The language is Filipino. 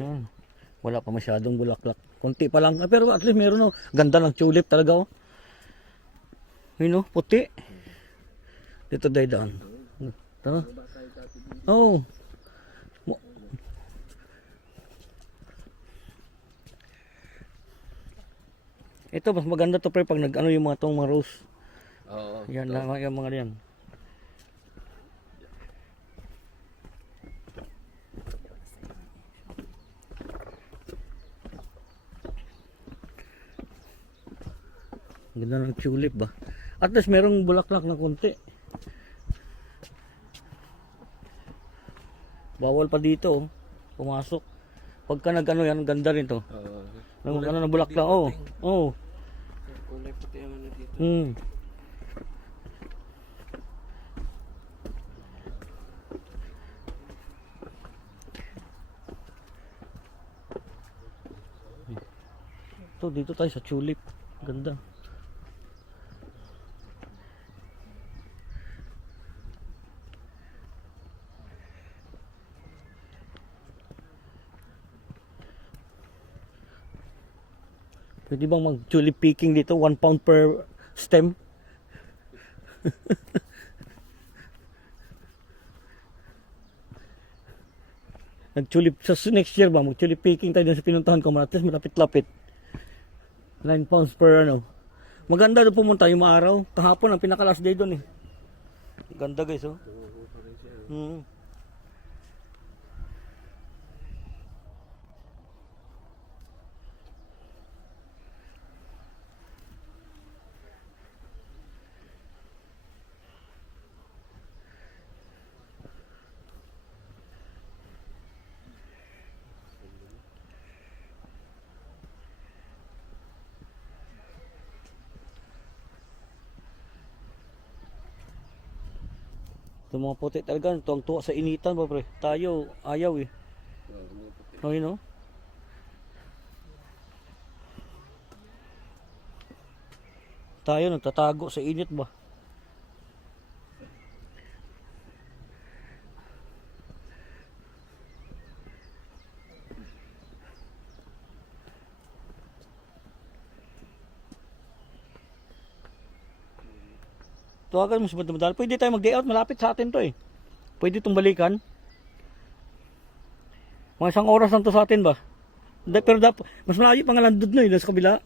Yan. Wala pa masyadong bulaklak. Konti pa lang. Pero at least meron, oh. Ganda ng tulip talaga, oh. Yun, oh, puti. Dito day down. Ito. Oh. Ito mas maganda to pre pag nag-ano yung mga tong mga rose. Oo. Yan lang yung mga yan. Ganda ng tulip ba? At least merong bulaklak na konti. Bawal pa dito, oh. Pumasok. Pagka nag-ano yan, ganda rin to. Oo. Nang ano na bulaklak, oh. Oh. Kulay puti ang ano dito. Hmm. Ito, dito tayo sa tulip. Ganda. Pwede bang mag-tulip picking dito? 1 pound per stem? Nag-tulip sa next year ba? Mag-tulip picking tayo dun sa pinuntahan ko. At least malapit-lapit. 9 pounds per ano. Maganda doon pumunta yung araw. Kahapon ang pinaka-last day doon eh. Ganda guys, oh. Hmm. Itong mga puti talaga, tuwang-tuwa sa initan ba pre. Tayo, ayaw eh. Oh, yun oh. Tayo nagtatago sa init ba. Tuwagan mo sa madal. Pwede tayo mag-day out, malapit sa atin to eh. Pwede itong balikan. Mga 1 oras lang to sa atin ba? Pero dapat, mas malayo pang landod na eh, sa kabila.